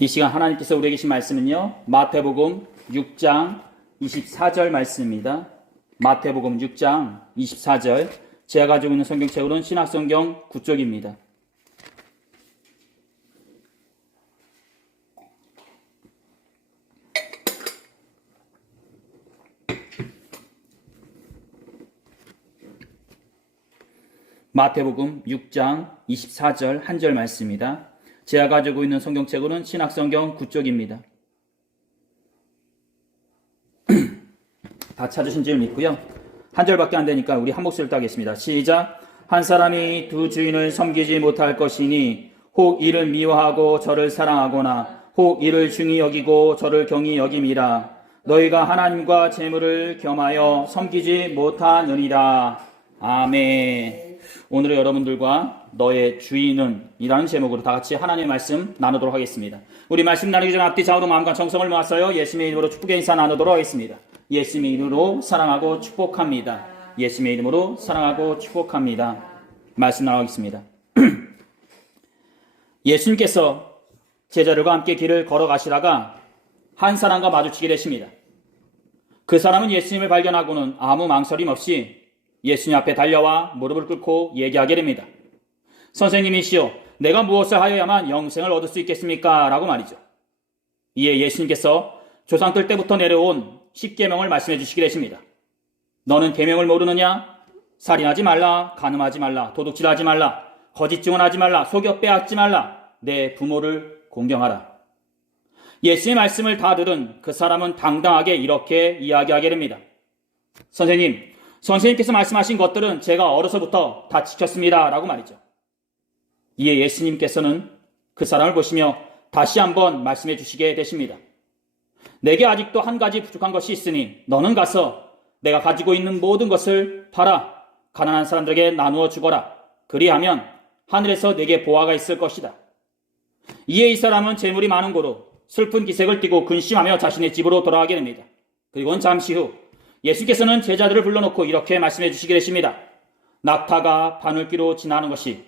이 시간 하나님께서 우리에게 주신 말씀은요, 마태복음 6장 24절 말씀입니다. 마태복음 6장 24절. 제가 가지고 있는 성경책으로는 신약성경 9쪽입니다. 마태복음 6장 24절 한 절 말씀입니다. 제가 가지고 있는 성경책으로는 신약성경 9쪽입니다. 다 찾으신 줄 믿고요. 한 절밖에 안 되니까 우리 한 목소리를 따겠습니다. 시작. 한 사람이 두 주인을 섬기지 못할 것이니 혹 이를 미워하고 저를 사랑하거나 혹 이를 중히 여기고 저를 경히 여김이라. 너희가 하나님과 재물을 겸하여 섬기지 못하느니라. 아멘. 오늘은 여러분들과 너의 주인은 이라는 제목으로 다 같이 하나님의 말씀 나누도록 하겠습니다. 우리 말씀 나누기 전 앞뒤 좌우로 마음과 정성을 모았어요. 예수님의 이름으로 축복의 인사 나누도록 하겠습니다. 예수님의 이름으로 사랑하고 축복합니다. 예수님의 이름으로 사랑하고 축복합니다. 말씀 나누겠습니다. 예수님께서 제자들과 함께 길을 걸어가시다가 한 사람과 마주치게 되십니다. 그 사람은 예수님을 발견하고는 아무 망설임 없이 예수님 앞에 달려와 무릎을 꿇고 얘기하게 됩니다. 선생님이시여, 내가 무엇을 하여야만 영생을 얻을 수 있겠습니까? 라고 말이죠. 이에 예수님께서 조상들 때부터 내려온 10계명을 말씀해 주시게 되십니다. 너는 계명을 모르느냐? 살인하지 말라, 간음하지 말라, 도둑질하지 말라, 거짓 증언하지 말라, 속여 빼앗지 말라, 내 부모를 공경하라. 예수의 말씀을 다 들은 그 사람은 당당하게 이렇게 이야기하게 됩니다. 선생님께서 말씀하신 것들은 제가 어려서부터 다 지켰습니다. 라고 말이죠. 이에 예수님께서는 그 사람을 보시며 다시 한번 말씀해 주시게 되십니다. 내게 아직도 한 가지 부족한 것이 있으니 너는 가서 내가 가지고 있는 모든 것을 팔아 가난한 사람들에게 나누어 주거라. 그리하면 하늘에서 내게 보화가 있을 것이다. 이에 이 사람은 재물이 많은 고로 슬픈 기색을 띠고 근심하며 자신의 집으로 돌아가게 됩니다. 그리고는 잠시 후 예수께서는 제자들을 불러놓고 이렇게 말씀해 주시게 되십니다. 낙타가 바늘귀로 지나는 것이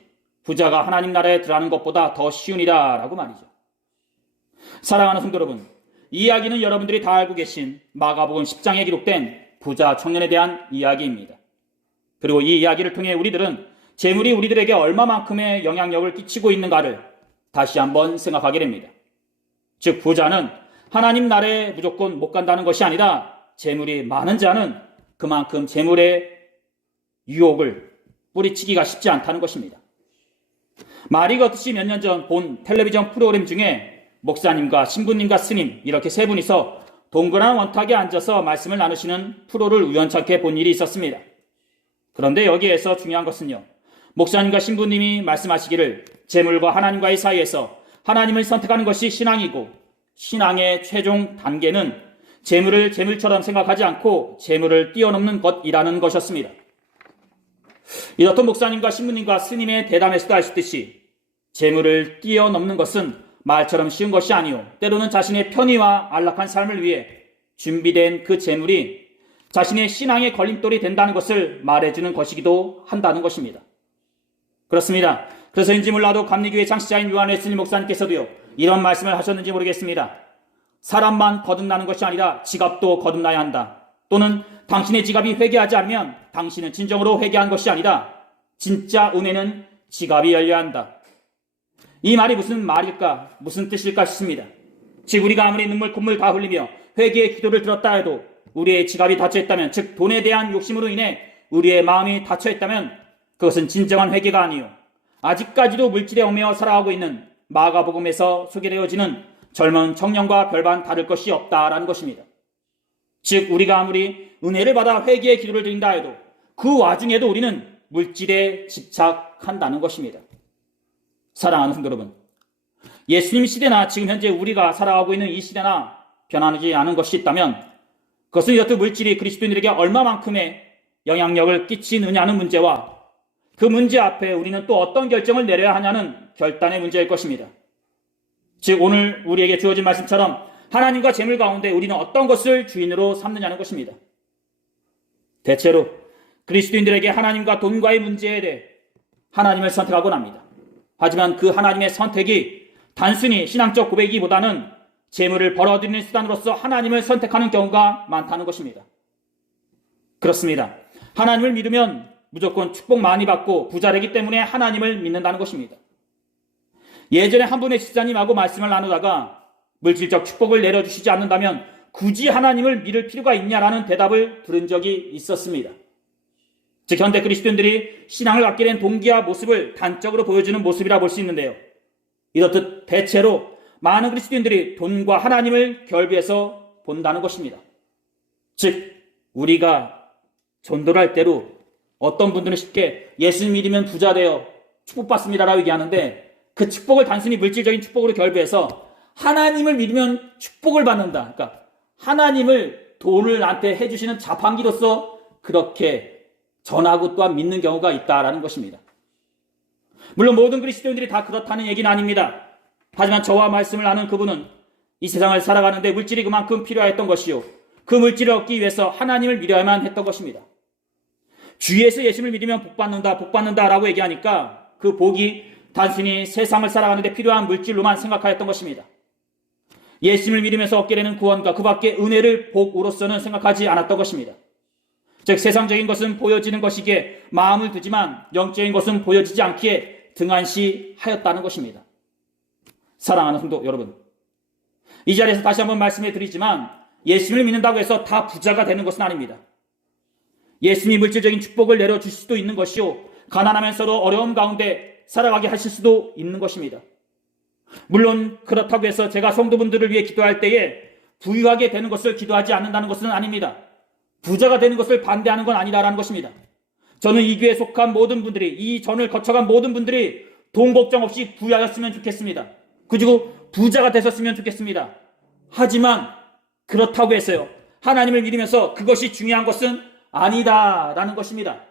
부자가 하나님 나라에 들어가는 것보다 더 쉬우니라 라고 말이죠. 사랑하는 성도 여러분, 이 이야기는 여러분들이 다 알고 계신 마가복음 10장에 기록된 부자 청년에 대한 이야기입니다. 그리고 이 이야기를 통해 우리들은 재물이 우리들에게 얼마만큼의 영향력을 끼치고 있는가를 다시 한번 생각하게 됩니다. 즉, 부자는 하나님 나라에 무조건 못 간다는 것이 아니라 재물이 많은 자는 그만큼 재물의 유혹을 뿌리치기가 쉽지 않다는 것입니다. 말이 걷듯이 몇 년 전 본 텔레비전 프로그램 중에 목사님과 신부님과 스님 이렇게 세 분이서 동그란 원탁에 앉아서 말씀을 나누시는 프로를 우연찮게 본 일이 있었습니다. 그런데 여기에서 중요한 것은요, 목사님과 신부님이 말씀하시기를 재물과 하나님과의 사이에서 하나님을 선택하는 것이 신앙이고 신앙의 최종 단계는 재물을 재물처럼 생각하지 않고 재물을 뛰어넘는 것이라는 것이었습니다. 이렇듯 목사님과 신부님과 스님의 대담에서도 알 수 있듯이 재물을 뛰어넘는 것은 말처럼 쉬운 것이 아니요, 때로는 자신의 편의와 안락한 삶을 위해 준비된 그 재물이 자신의 신앙의 걸림돌이 된다는 것을 말해주는 것이기도 한다는 것입니다. 그렇습니다. 그래서인지 몰라도 감리교회 창시자인 요한 웨슬리 목사님께서도요, 이런 말씀을 하셨는지 모르겠습니다. 사람만 거듭나는 것이 아니라 지갑도 거듭나야 한다. 또는 당신의 지갑이 회개하지 않으면 당신은 진정으로 회개한 것이 아니라 진짜 은혜는 지갑이 열려야 한다. 이 말이 무슨 말일까, 무슨 뜻일까 싶습니다. 즉, 우리가 아무리 눈물 콧물 다 흘리며 회개의 기도를 들었다 해도 우리의 지갑이 닫혀있다면, 즉 돈에 대한 욕심으로 인해 우리의 마음이 닫혀있다면 그것은 진정한 회개가 아니요, 아직까지도 물질에 얽매여 살아가고 있는 마가복음에서 소개되어지는 젊은 청년과 별반 다를 것이 없다라는 것입니다. 즉, 우리가 아무리 은혜를 받아 회개의 기도를 드린다 해도 그 와중에도 우리는 물질에 집착한다는 것입니다. 사랑하는 성도 여러분, 예수님 시대나 지금 현재 우리가 살아가고 있는 이 시대나 변하지 않은 것이 있다면 그것은 이렇듯 물질이 그리스도인들에게 얼마만큼의 영향력을 끼치느냐는 문제와 그 문제 앞에 우리는 또 어떤 결정을 내려야 하냐는 결단의 문제일 것입니다. 즉, 오늘 우리에게 주어진 말씀처럼 하나님과 재물 가운데 우리는 어떤 것을 주인으로 삼느냐는 것입니다. 대체로 그리스도인들에게 하나님과 돈과의 문제에 대해 하나님을 선택하곤 합니다. 하지만 그 하나님의 선택이 단순히 신앙적 고백이보다는 재물을 벌어들이는 수단으로서 하나님을 선택하는 경우가 많다는 것입니다. 그렇습니다. 하나님을 믿으면 무조건 축복 많이 받고 부자 되기 때문에 하나님을 믿는다는 것입니다. 예전에 한 분의 집사님하고 말씀을 나누다가 물질적 축복을 내려주시지 않는다면 굳이 하나님을 믿을 필요가 있냐라는 대답을 들은 적이 있었습니다. 즉 현대 그리스도인들이 신앙을 갖게 된 동기와 모습을 단적으로 보여주는 모습이라 볼 수 있는데요. 이렇듯 대체로 많은 그리스도인들이 돈과 하나님을 결비해서 본다는 것입니다. 즉 우리가 전도를 할 때로 어떤 분들은 쉽게 예수 믿으면 부자 되어 축복받습니다라고 얘기하는데 그 축복을 단순히 물질적인 축복으로 결비해서 하나님을 믿으면 축복을 받는다. 그러니까 하나님을 돈을 나한테 해주시는 자판기로서 그렇게 전하고 또한 믿는 경우가 있다라는 것입니다. 물론 모든 그리스도인들이 다 그렇다는 얘기는 아닙니다. 하지만 저와 말씀을 나눈 그분은 이 세상을 살아가는데 물질이 그만큼 필요했던 것이요, 그 물질을 얻기 위해서 하나님을 믿어야만 했던 것입니다. 주위에서 예수를 믿으면 복받는다라고 얘기하니까 그 복이 단순히 세상을 살아가는데 필요한 물질로만 생각하였던 것입니다. 예수를 믿으면서 얻게 되는 구원과 그 밖의 은혜를 복으로서는 생각하지 않았던 것입니다. 즉 세상적인 것은 보여지는 것이기에 마음을 두지만 영적인 것은 보여지지 않기에 등한시하였다는 것입니다. 사랑하는 성도 여러분, 이 자리에서 다시 한번 말씀해 드리지만 예수를 믿는다고 해서 다 부자가 되는 것은 아닙니다. 예수님이 물질적인 축복을 내려줄 수도 있는 것이요, 가난하면서도 어려움 가운데 살아가게 하실 수도 있는 것입니다. 물론 그렇다고 해서 제가 성도분들을 위해 기도할 때에 부유하게 되는 것을 기도하지 않는다는 것은 아닙니다. 부자가 되는 것을 반대하는 건 아니다라는 것입니다. 저는 이 교회에 속한 모든 분들이, 이 전을 거쳐간 모든 분들이 돈 걱정 없이 부유하였으면 좋겠습니다. 그리고 부자가 되셨으면 좋겠습니다. 하지만 그렇다고 해서요, 하나님을 믿으면서 그것이 중요한 것은 아니다라는 것입니다.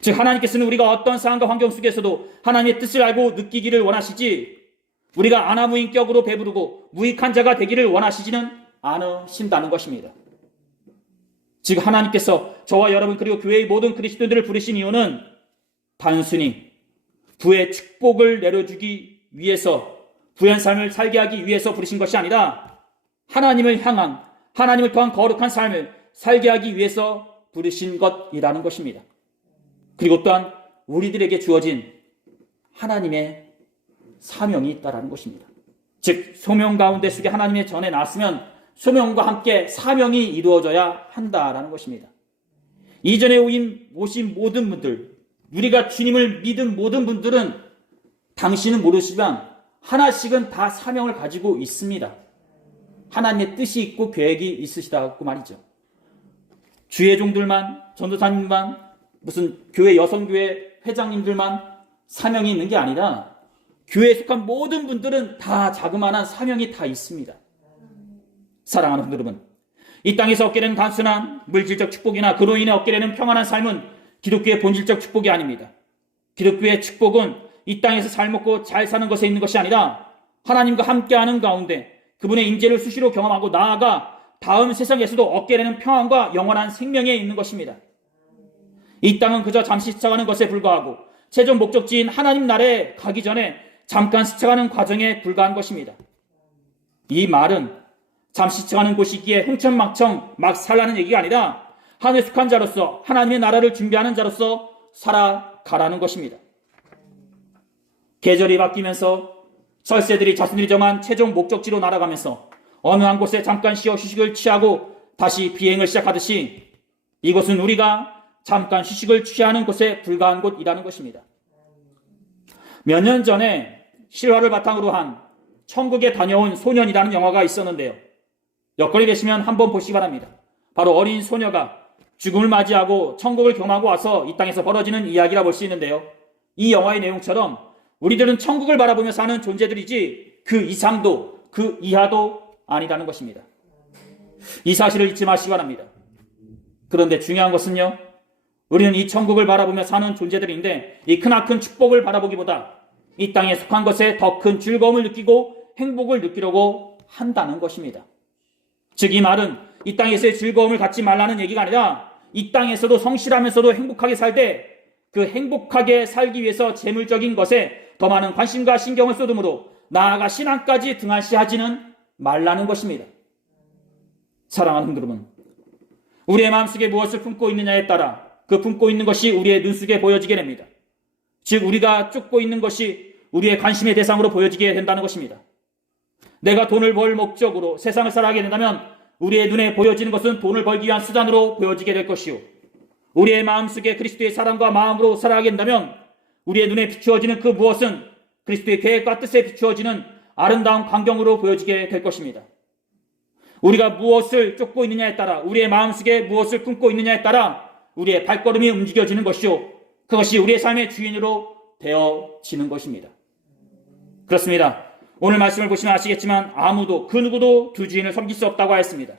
즉 하나님께서는 우리가 어떤 상황과 환경 속에서도 하나님의 뜻을 알고 느끼기를 원하시지, 우리가 아나무인격으로 배부르고 무익한 자가 되기를 원하시지는 않으신다는 것입니다. 즉 하나님께서 저와 여러분 그리고 교회의 모든 그리스도인들을 부르신 이유는 단순히 부의 축복을 내려주기 위해서, 부한 삶을 살게 하기 위해서 부르신 것이 아니라 하나님을 향한, 하나님을 통한 거룩한 삶을 살게 하기 위해서 부르신 것이라는 것입니다. 그리고 또한 우리들에게 주어진 하나님의 사명이 있다는 것입니다. 즉 소명 가운데 속에 하나님의 전에 나왔으면 소명과 함께 사명이 이루어져야 한다라는 것입니다. 이전에 오신 모든 분들, 우리가 주님을 믿은 모든 분들은 당신은 모르시지만 하나씩은 다 사명을 가지고 있습니다. 하나님의 뜻이 있고 계획이 있으시다고 말이죠. 주의 종들만, 전도사님만, 무슨 교회 여성교회 회장님들만 사명이 있는 게 아니라 교회에 속한 모든 분들은 다 자그마한 사명이 다 있습니다. 사랑하는 분들 여러분, 이 땅에서 얻게 되는 단순한 물질적 축복이나 그로 인해 얻게 되는 평안한 삶은 기독교의 본질적 축복이 아닙니다. 기독교의 축복은 이 땅에서 잘 먹고 잘 사는 것에 있는 것이 아니라 하나님과 함께하는 가운데 그분의 임재를 수시로 경험하고 나아가 다음 세상에서도 얻게 되는 평안과 영원한 생명에 있는 것입니다. 이 땅은 그저 잠시 스쳐가는 것에 불과하고 최종 목적지인 하나님 나라에 가기 전에 잠깐 스쳐가는 과정에 불과한 것입니다. 이 말은 잠시 스쳐가는 곳이기에 흥청망청 막 살라는 얘기가 아니라 하늘에 속한 자로서 하나님의 나라를 준비하는 자로서 살아가라는 것입니다. 계절이 바뀌면서 철새들이 자신들이 정한 최종 목적지로 날아가면서 어느 한 곳에 잠깐 쉬어 휴식을 취하고 다시 비행을 시작하듯이 이곳은 우리가 잠깐 휴식을 취하는 곳에 불과한 곳이라는 것입니다. 몇 년 전에 실화를 바탕으로 한 천국에 다녀온 소년이라는 영화가 있었는데요. 여건이 되시면 한번 보시기 바랍니다. 바로 어린 소녀가 죽음을 맞이하고 천국을 경험하고 와서 이 땅에서 벌어지는 이야기라 볼 수 있는데요. 이 영화의 내용처럼 우리들은 천국을 바라보며 사는 존재들이지 그 이상도 그 이하도 아니라는 것입니다. 이 사실을 잊지 마시기 바랍니다. 그런데 중요한 것은요, 우리는 이 천국을 바라보며 사는 존재들인데 이 크나큰 축복을 바라보기보다 이 땅에 속한 것에 더 큰 즐거움을 느끼고 행복을 느끼려고 한다는 것입니다. 즉 이 말은 이 땅에서의 즐거움을 갖지 말라는 얘기가 아니라 이 땅에서도 성실하면서도 행복하게 살 때 그 행복하게 살기 위해서 재물적인 것에 더 많은 관심과 신경을 쏟음으로 나아가 신앙까지 등한시하지는 말라는 것입니다. 사랑하는 성도 여러분, 우리의 마음속에 무엇을 품고 있느냐에 따라 그 품고 있는 것이 우리의 눈 속에 보여지게 됩니다. 즉 우리가 쫓고 있는 것이 우리의 관심의 대상으로 보여지게 된다는 것입니다. 내가 돈을 벌 목적으로 세상을 살아가게 된다면 우리의 눈에 보여지는 것은 돈을 벌기 위한 수단으로 보여지게 될 것이요, 우리의 마음속에 그리스도의 사랑과 마음으로 살아가게 된다면 우리의 눈에 비추어지는 그 무엇은 그리스도의 계획과 뜻에 비추어지는 아름다운 광경으로 보여지게 될 것입니다. 우리가 무엇을 쫓고 있느냐에 따라, 우리의 마음속에 무엇을 품고 있느냐에 따라 우리의 발걸음이 움직여지는 것이요, 그것이 우리의 삶의 주인으로 되어지는 것입니다. 그렇습니다. 오늘 말씀을 보시면 아시겠지만 아무도 그 누구도 두 주인을 섬길 수 없다고 하였습니다.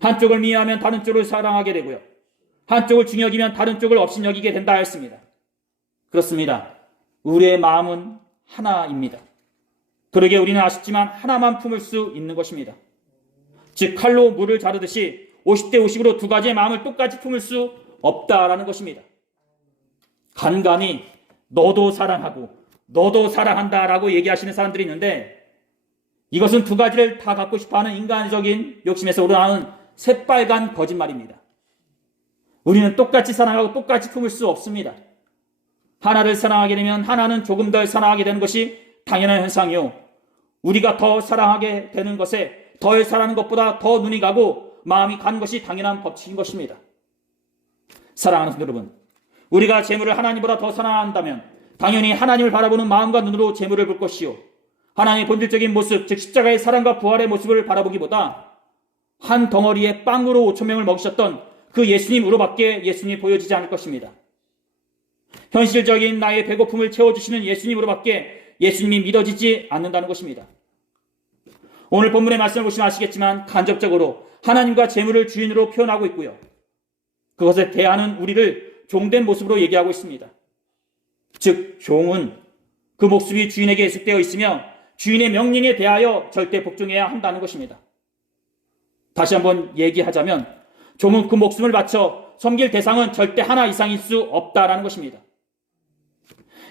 한쪽을 미워하면 다른 쪽을 사랑하게 되고요, 한쪽을 중히 여기면 다른 쪽을 업신여기게 된다 하였습니다. 그렇습니다. 우리의 마음은 하나입니다. 그러게 우리는 아쉽지만 하나만 품을 수 있는 것입니다. 즉 칼로 물을 자르듯이 50대 50으로 두 가지의 마음을 똑같이 품을 수 없다라는 것입니다. 간간히 너도 사랑하고 너도 사랑한다라고 얘기하시는 사람들이 있는데, 이것은 두 가지를 다 갖고 싶어하는 인간적인 욕심에서 우러나오는 새빨간 거짓말입니다. 우리는 똑같이 사랑하고 똑같이 품을 수 없습니다. 하나를 사랑하게 되면 하나는 조금 덜 사랑하게 되는 것이 당연한 현상이요, 우리가 더 사랑하게 되는 것에 덜 사랑하는 것보다 더 눈이 가고 마음이 가는 것이 당연한 법칙인 것입니다. 사랑하는 성도 여러분, 우리가 재물을 하나님보다 더 사랑한다면 당연히 하나님을 바라보는 마음과 눈으로 재물을 볼 것이요, 하나님의 본질적인 모습, 즉 십자가의 사랑과 부활의 모습을 바라보기보다 한 덩어리의 빵으로 5,000명을 먹이셨던 그 예수님으로밖에 예수님이 보여지지 않을 것입니다. 현실적인 나의 배고픔을 채워주시는 예수님으로밖에 예수님이 믿어지지 않는다는 것입니다. 오늘 본문의 말씀을 보시면 아시겠지만 간접적으로 하나님과 재물을 주인으로 표현하고 있고요, 그것에 대하는 우리를 종된 모습으로 얘기하고 있습니다. 즉 종은 그 목숨이 주인에게 예속되어 있으며 주인의 명령에 대하여 절대 복종해야 한다는 것입니다. 다시 한번 얘기하자면 종은 그 목숨을 바쳐 섬길 대상은 절대 하나 이상일 수 없다라는 것입니다.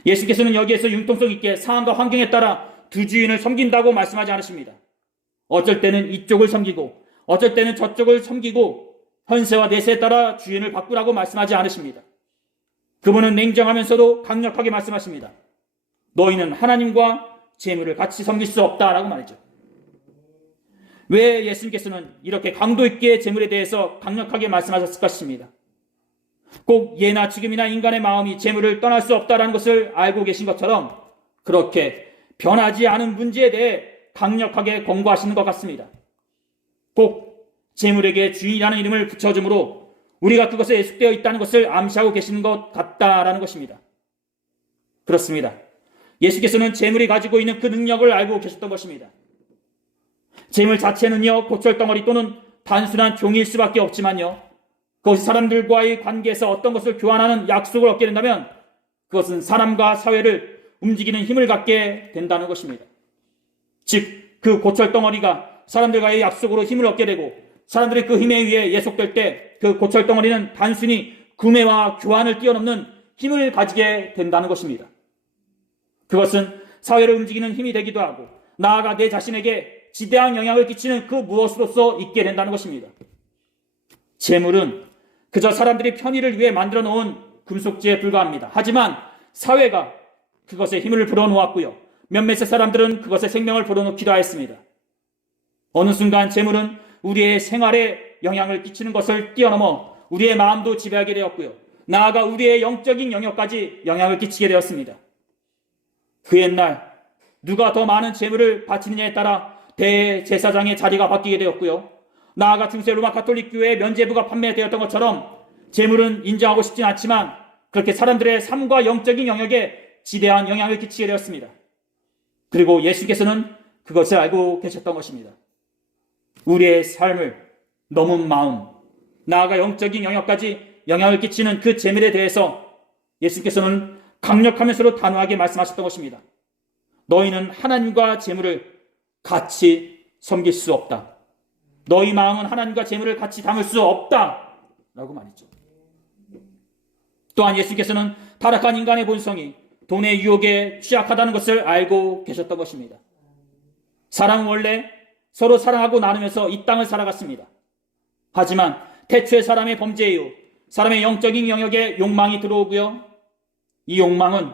예수께서는 여기에서 융통성 있게 상황과 환경에 따라 두 주인을 섬긴다고 말씀하지 않으십니다. 어쩔 때는 이쪽을 섬기고 어쩔 때는 저쪽을 섬기고 현세와 내세에 따라 주인을 바꾸라고 말씀하지 않으십니다. 그분은 냉정하면서도 강력하게 말씀하십니다. 너희는 하나님과 재물을 같이 섬길 수 없다라고 말이죠. 왜 예수님께서는 이렇게 강도 있게 재물에 대해서 강력하게 말씀하셨을까 싶습니다. 꼭 예나 지금이나 인간의 마음이 재물을 떠날 수 없다는 것을 알고 계신 것처럼 그렇게 변하지 않은 문제에 대해 강력하게 권고하시는 것 같습니다. 꼭 재물에게 주인이라는 이름을 붙여줌으로 우리가 그것에 예속되어 있다는 것을 암시하고 계시는 것 같다라는 것입니다. 그렇습니다. 예수께서는 재물이 가지고 있는 그 능력을 알고 계셨던 것입니다. 재물 자체는요, 고철덩어리 또는 단순한 종일 수밖에 없지만요, 그것이 사람들과의 관계에서 어떤 것을 교환하는 약속을 얻게 된다면 그것은 사람과 사회를 움직이는 힘을 갖게 된다는 것입니다. 즉 그 고철덩어리가 사람들과의 약속으로 힘을 얻게 되고 사람들이 그 힘에 의해 예속될 때 그 고철덩어리는 단순히 구매와 교환을 뛰어넘는 힘을 가지게 된다는 것입니다. 그것은 사회를 움직이는 힘이 되기도 하고 나아가 내 자신에게 지대한 영향을 끼치는 그 무엇으로서 있게 된다는 것입니다. 재물은 그저 사람들이 편의를 위해 만들어 놓은 금속지에 불과합니다. 하지만 사회가 그것에 힘을 불어놓았고요, 몇몇의 사람들은 그것에 생명을 불어넣기도 하였습니다. 어느 순간 재물은 우리의 생활에 영향을 끼치는 것을 뛰어넘어 우리의 마음도 지배하게 되었고요, 나아가 우리의 영적인 영역까지 영향을 끼치게 되었습니다. 그 옛날 누가 더 많은 재물을 바치느냐에 따라 대제사장의 자리가 바뀌게 되었고요, 나아가 중세 로마 가톨릭 교회의 면죄부가 판매되었던 것처럼 재물은 인정하고 싶진 않지만 그렇게 사람들의 삶과 영적인 영역에 지대한 영향을 끼치게 되었습니다. 그리고 예수께서는 그것을 알고 계셨던 것입니다. 우리의 삶을 넘은 마음, 나아가 영적인 영역까지 영향을 끼치는 그 재물에 대해서 예수께서는 강력하면서도 단호하게 말씀하셨던 것입니다. 너희는 하나님과 재물을 같이 섬길 수 없다. 너희 마음은 하나님과 재물을 같이 담을 수 없다 라고 말했죠. 또한 예수께서는 타락한 인간의 본성이 돈의 유혹에 취약하다는 것을 알고 계셨던 것입니다. 사람은 원래 서로 사랑하고 나누면서 이 땅을 살아갔습니다. 하지만 태초의 사람의 범죄 이후 사람의 영적인 영역에 욕망이 들어오고요. 이 욕망은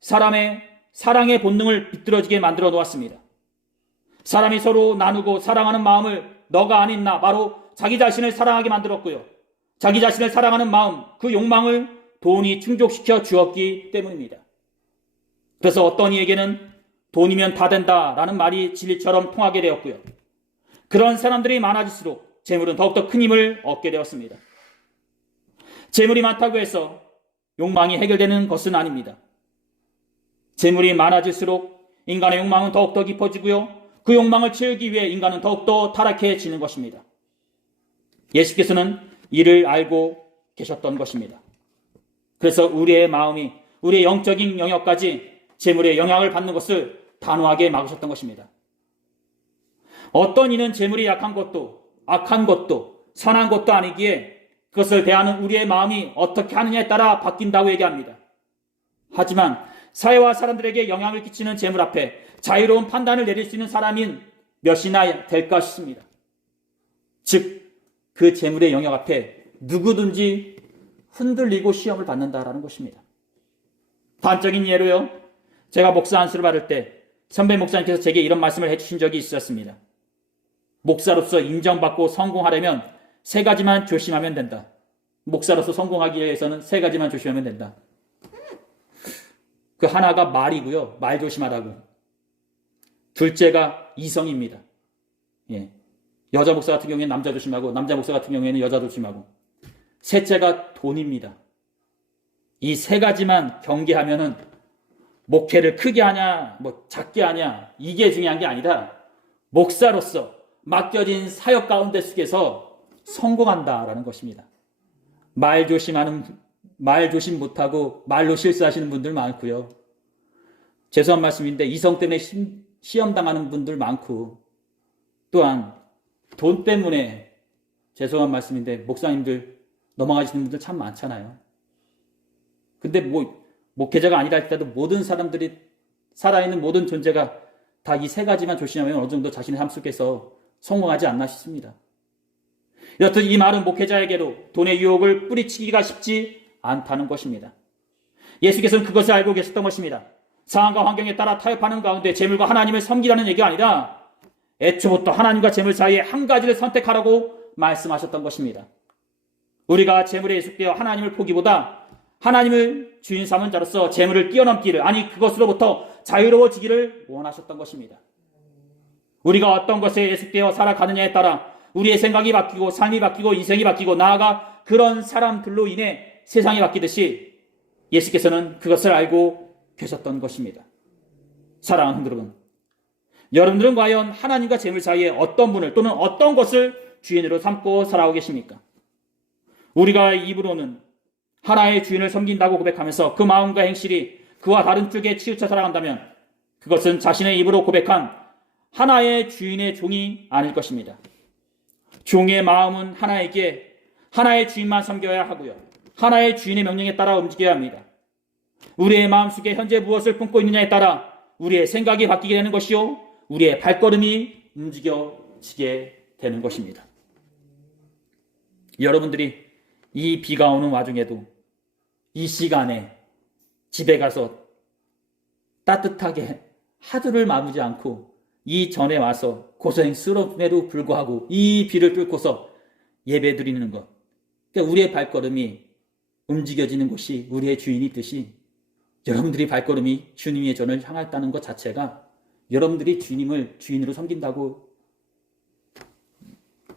사람의 사랑의 본능을 비뚤어지게 만들어 놓았습니다. 사람이 서로 나누고 사랑하는 마음을 너가 아닌 나, 바로 자기 자신을 사랑하게 만들었고요. 자기 자신을 사랑하는 마음, 그 욕망을 돈이 충족시켜 주었기 때문입니다. 그래서 어떤 이에게는 돈이면 다 된다라는 말이 진리처럼 통하게 되었고요. 그런 사람들이 많아질수록 재물은 더욱더 큰 힘을 얻게 되었습니다. 재물이 많다고 해서 욕망이 해결되는 것은 아닙니다. 재물이 많아질수록 인간의 욕망은 더욱더 깊어지고요. 그 욕망을 채우기 위해 인간은 더욱더 타락해지는 것입니다. 예수께서는 이를 알고 계셨던 것입니다. 그래서 우리의 마음이, 우리의 영적인 영역까지 재물의 영향을 받는 것을 단호하게 막으셨던 것입니다. 어떤 이는 재물이 약한 것도 악한 것도 선한 것도 아니기에 그것을 대하는 우리의 마음이 어떻게 하느냐에 따라 바뀐다고 얘기합니다. 하지만 사회와 사람들에게 영향을 끼치는 재물 앞에 자유로운 판단을 내릴 수 있는 사람인 몇이나 될까 싶습니다. 즉, 그 재물의 영역 앞에 누구든지 흔들리고 시험을 받는다라는 것입니다. 단적인 예로요. 제가 목사 안수를 받을 때 선배 목사님께서 제게 이런 말씀을 해주신 적이 있었습니다. 목사로서 인정받고 성공하려면 3가지만 조심하면 된다. 목사로서 성공하기 위해서는 3가지만 조심하면 된다. 그 하나가 말이고요. 말 조심하라고. 둘째가 이성입니다. 예. 여자 목사 같은 경우에는 남자 조심하고, 남자 목사 같은 경우에는 여자 조심하고. 셋째가 돈입니다. 이 3가지만 경계하면은 목회를 크게 하냐, 작게 하냐, 이게 중요한 게 아니라 목사로서 맡겨진 사역 가운데 속에서 성공한다라는 것입니다. 말 조심 못하고 말로 실수하시는 분들 많고요. 죄송한 말씀인데 이성 때문에 시험당하는 분들 많고, 또한 돈 때문에, 죄송한 말씀인데 목사님들 넘어가시는 분들 참 많잖아요. 근데 목회자가 아니라 할지라도 모든 사람들이, 살아있는 모든 존재가 다 이 3가지만 조심하면 어느 정도 자신의 삶 속에서 성공하지 않나 싶습니다. 여튼 이 말은 목회자에게도 돈의 유혹을 뿌리치기가 쉽지 않다는 것입니다. 예수께서는 그것을 알고 계셨던 것입니다. 상황과 환경에 따라 타협하는 가운데 재물과 하나님을 섬기라는 얘기가 아니라 애초부터 하나님과 재물 사이에 한 가지를 선택하라고 말씀하셨던 것입니다. 우리가 재물에 예속되어 하나님을 포기보다 하나님을 주인 삼은 자로서 재물을 뛰어넘기를, 아니 그것으로부터 자유로워지기를 원하셨던 것입니다. 우리가 어떤 것에 예속되어 살아가느냐에 따라 우리의 생각이 바뀌고 삶이 바뀌고 인생이 바뀌고, 나아가 그런 사람들로 인해 세상이 바뀌듯이 예수께서는 그것을 알고 계셨던 것입니다. 사랑하는 여러분들은 과연 하나님과 재물 사이에 어떤 분을 또는 어떤 것을 주인으로 삼고 살아오고 계십니까? 우리가 입으로는 하나의 주인을 섬긴다고 고백하면서 그 마음과 행실이 그와 다른 쪽에 치우쳐 살아간다면 그것은 자신의 입으로 고백한 하나의 주인의 종이 아닐 것입니다. 종의 마음은 하나에게 하나의 주인만 섬겨야 하고요. 하나의 주인의 명령에 따라 움직여야 합니다. 우리의 마음속에 현재 무엇을 품고 있느냐에 따라 우리의 생각이 바뀌게 되는 것이요, 우리의 발걸음이 움직여지게 되는 것입니다. 여러분들이 이 비가 오는 와중에도 이 시간에 집에 가서 따뜻하게 하루를 마무지 않고 이 전에 와서 고생스러움에도 불구하고 이 비를 뚫고서 예배 드리는 것, 그러니까 우리의 발걸음이 움직여지는 곳이 우리의 주인이 있듯이 여러분들이 발걸음이 주님의 전을 향했다는 것 자체가 여러분들이 주님을 주인으로 섬긴다고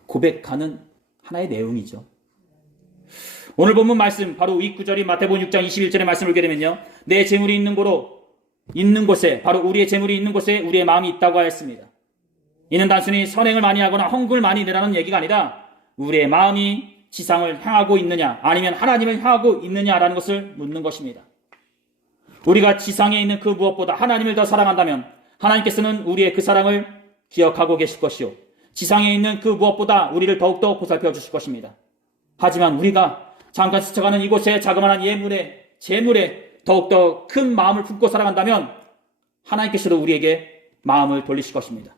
고백하는 하나의 내용이죠. 오늘 본문 말씀, 바로 이 구절이 마태복음 6장 21절의 말씀을 보게 되면요, 내 재물이 있는 곳에, 바로 우리의 재물이 있는 곳에 우리의 마음이 있다고 하였습니다. 이는 단순히 선행을 많이 하거나 헌금을 많이 내라는 얘기가 아니라 우리의 마음이 지상을 향하고 있느냐, 아니면 하나님을 향하고 있느냐라는 것을 묻는 것입니다. 우리가 지상에 있는 그 무엇보다 하나님을 더 사랑한다면 하나님께서는 우리의 그 사랑을 기억하고 계실 것이요, 지상에 있는 그 무엇보다 우리를 더욱더 보살펴 주실 것입니다. 하지만 우리가 잠깐 스쳐가는 이곳에 자그마한 재물에 더욱더 큰 마음을 품고 살아간다면 하나님께서도 우리에게 마음을 돌리실 것입니다.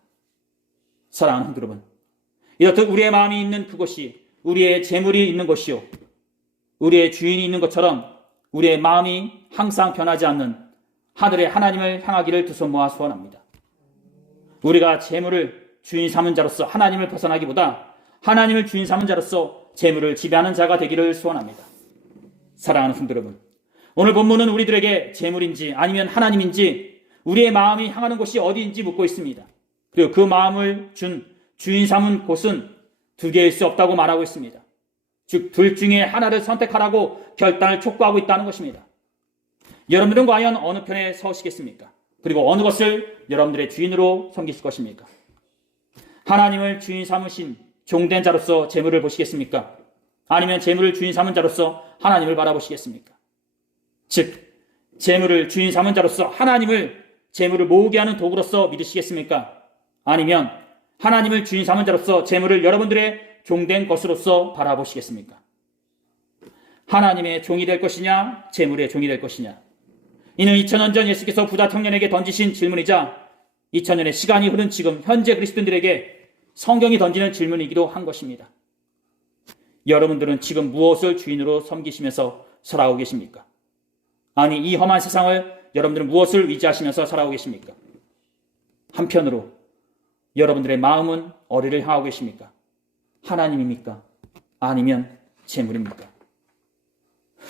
사랑하는 여러분, 이렇듯 우리의 마음이 있는 그곳이 우리의 재물이 있는 곳이요, 우리의 주인이 있는 것처럼 우리의 마음이 항상 변하지 않는 하늘의 하나님을 향하기를 두 손 모아 소원합니다. 우리가 재물을 주인 삼은 자로서 하나님을 벗어나기보다 하나님을 주인 삼은 자로서 재물을 지배하는 자가 되기를 소원합니다. 사랑하는 성도 여러분, 오늘 본문은 우리들에게 재물인지 아니면 하나님인지 우리의 마음이 향하는 곳이 어디인지 묻고 있습니다. 그리고 그 마음을 준 주인 삼은 곳은 두 개일 수 없다고 말하고 있습니다. 즉, 둘 중에 하나를 선택하라고 결단을 촉구하고 있다는 것입니다. 여러분들은 과연 어느 편에 서시겠습니까? 그리고 어느 것을 여러분들의 주인으로 섬기실 것입니까? 하나님을 주인 삼으신 종된 자로서 재물을 보시겠습니까? 아니면 재물을 주인 삼은 자로서 하나님을 바라보시겠습니까? 즉, 재물을 주인 삼은 자로서 하나님을 재물을 모으게 하는 도구로서 믿으시겠습니까? 아니면 하나님을 주인 삼은 자로서 재물을 여러분들의 종된 것으로서 바라보시겠습니까? 하나님의 종이 될 것이냐, 재물의 종이 될 것이냐? 이는 2000년 전 예수께서 부자 청년에게 던지신 질문이자 2000년의 시간이 흐른 지금 현재 그리스도인들에게 성경이 던지는 질문이기도 한 것입니다. 여러분들은 지금 무엇을 주인으로 섬기시면서 살아오고 계십니까? 아니, 이 험한 세상을 여러분들은 무엇을 의지하시면서 살아오고 계십니까? 한편으로 여러분들의 마음은 어디를 향하고 계십니까? 하나님입니까? 아니면 재물입니까?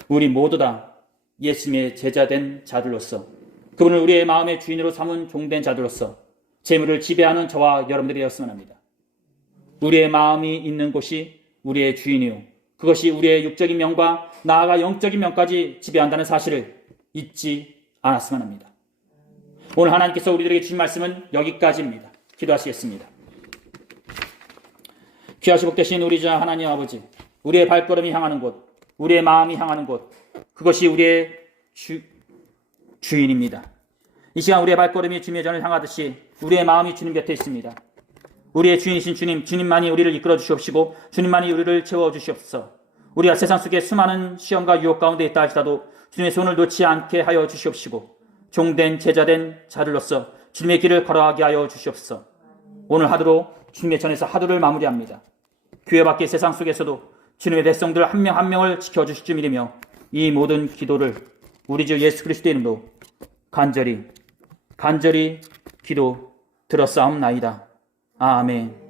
우리 모두 다 예수님의 제자된 자들로서, 그분을 우리의 마음의 주인으로 삼은 종된 자들로서 재물을 지배하는 저와 여러분들이 되었으면 합니다. 우리의 마음이 있는 곳이 우리의 주인이요, 그것이 우리의 육적인 명과 나아가 영적인 명까지 지배한다는 사실을 잊지 않았으면 합니다. 오늘 하나님께서 우리들에게 주신 말씀은 여기까지입니다. 기도하시겠습니다. 귀하시고 복되신 우리 자 하나님 아버지, 우리의 발걸음이 향하는 곳, 우리의 마음이 향하는 곳, 그것이 우리의 주인입니다. 이 시간 우리의 발걸음이 주님의 전을 향하듯이 우리의 마음이 주님 곁에 있습니다. 우리의 주인이신 주님, 주님만이 우리를 이끌어 주시옵시고 주님만이 우리를 채워 주시옵소서. 우리가 세상 속에 수많은 시험과 유혹 가운데 있다 할지라도 주님의 손을 놓지 않게 하여 주시옵시고 종된 제자된 자들로서 주님의 길을 걸어가게 하여 주시옵소서. 오늘 하루로 주님의 전에서 하루를 마무리합니다. 교회 밖의 세상 속에서도 주님의 백성들 한 명 한 명을 지켜주실 줄 믿으며 이 모든 기도를 우리 주 예수 그리스도의 이름으로 간절히 기도 들었사옵나이다. 아멘.